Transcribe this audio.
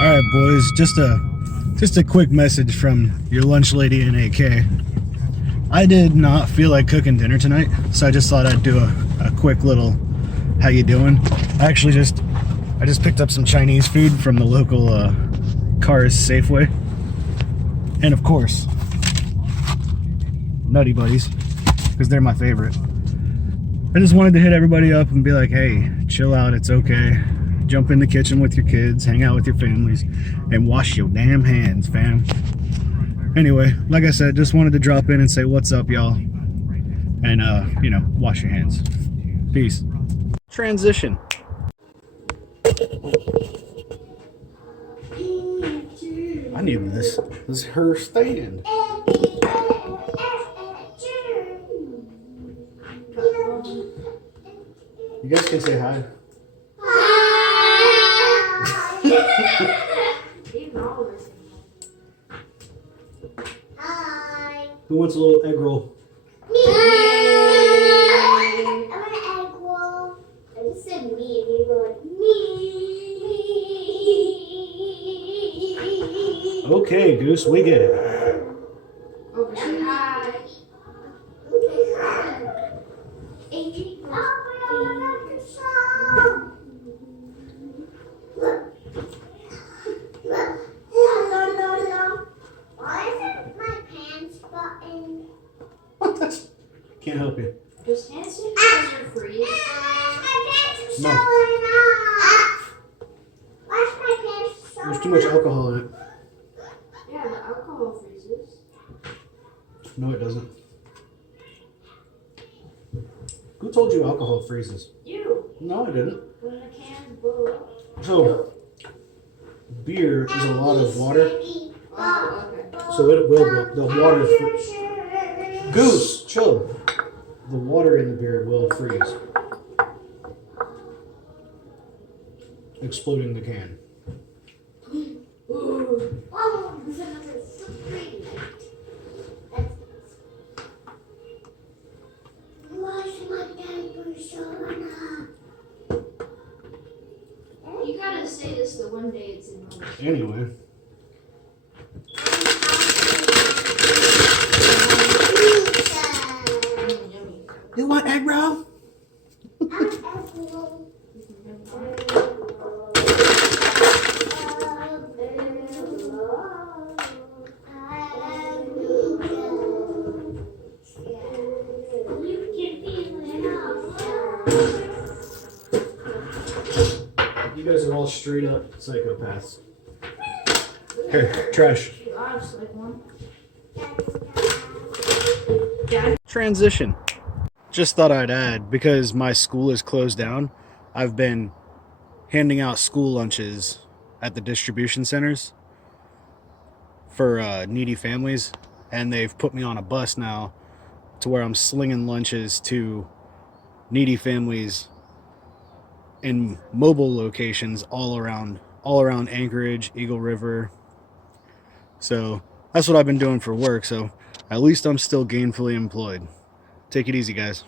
All right, boys, just a quick message from your lunch lady in AK. I did not feel like cooking dinner tonight, so I just thought I'd do a quick little how you doing. I just picked up some Chinese food from the local Cars Safeway, and of course Nutty Buddies, because they're my favorite. I just wanted to hit everybody up and be like, hey, chill out, it's okay. Jump in the kitchen with your kids, hang out with your families, and wash your damn hands, fam. Anyway, like I said, just wanted to drop in and say what's up, y'all. And, you know, wash your hands. Peace. Transition. I need this her stand. You guys can say hi. Hi. Who wants a little egg roll? Me. I want an egg roll. I just said me, and you go like me. Okay, Goose, we get it. Oh, hi. Can't help you. Does hand sanitizer freeze? No. There's too much alcohol in it. Yeah, the alcohol freezes. No, it doesn't. Who told you alcohol freezes? You. No, I didn't. When the cans blow up. So, beer is a lot of water, Oh, okay. so it will blow. The water. Goose, chill. The water in the beer will freeze, exploding the can. Oh, there's another free. Wash my diapers, Shona. You gotta say this the one day it's in my life. Anyway. Yummy. You want egg roll? You guys are all straight up psychopaths. Here, trash. I just like one. Transition. Just thought I'd add, because my school is closed down, I've been handing out school lunches at the distribution centers for needy families, and they've put me on a bus now to where I'm slinging lunches to needy families in mobile locations all around Anchorage, Eagle River. So that's what I've been doing for work, so at least I'm still gainfully employed. Take it easy, guys.